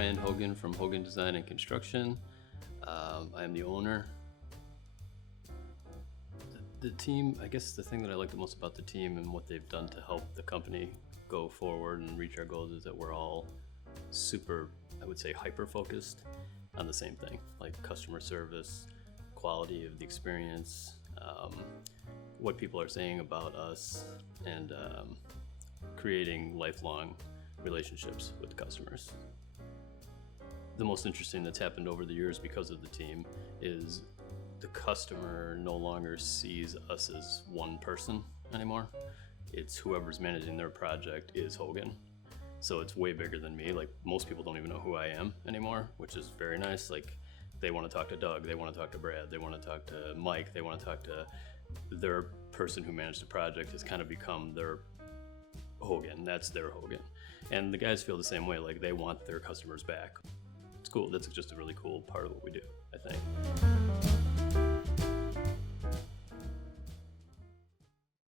Brian Hogan from Hogan Design and Construction. I am the owner. The team, I guess the thing that I like the most about the team and what they've done to help the company go forward and reach our goals is that we're all super, I would say, hyper-focused on the same thing, like customer service, quality of the experience, what people are saying about us, and creating lifelong relationships with customers. The most interesting that's happened over the years because of the team is the customer no longer sees us as one person anymore. It's whoever's managing their project is Hogan. So it's way bigger than me. Like, most people don't even know who I am anymore, which is very nice. Like, they want to talk to Doug, they want to talk to Brad, they want to talk to Mike, they want to talk to their person who managed the project. Has kind of become their Hogan. That's their Hogan. And the guys feel the same way. Like, they want their customers back. It's cool. That's just a really cool part of what we do, I think.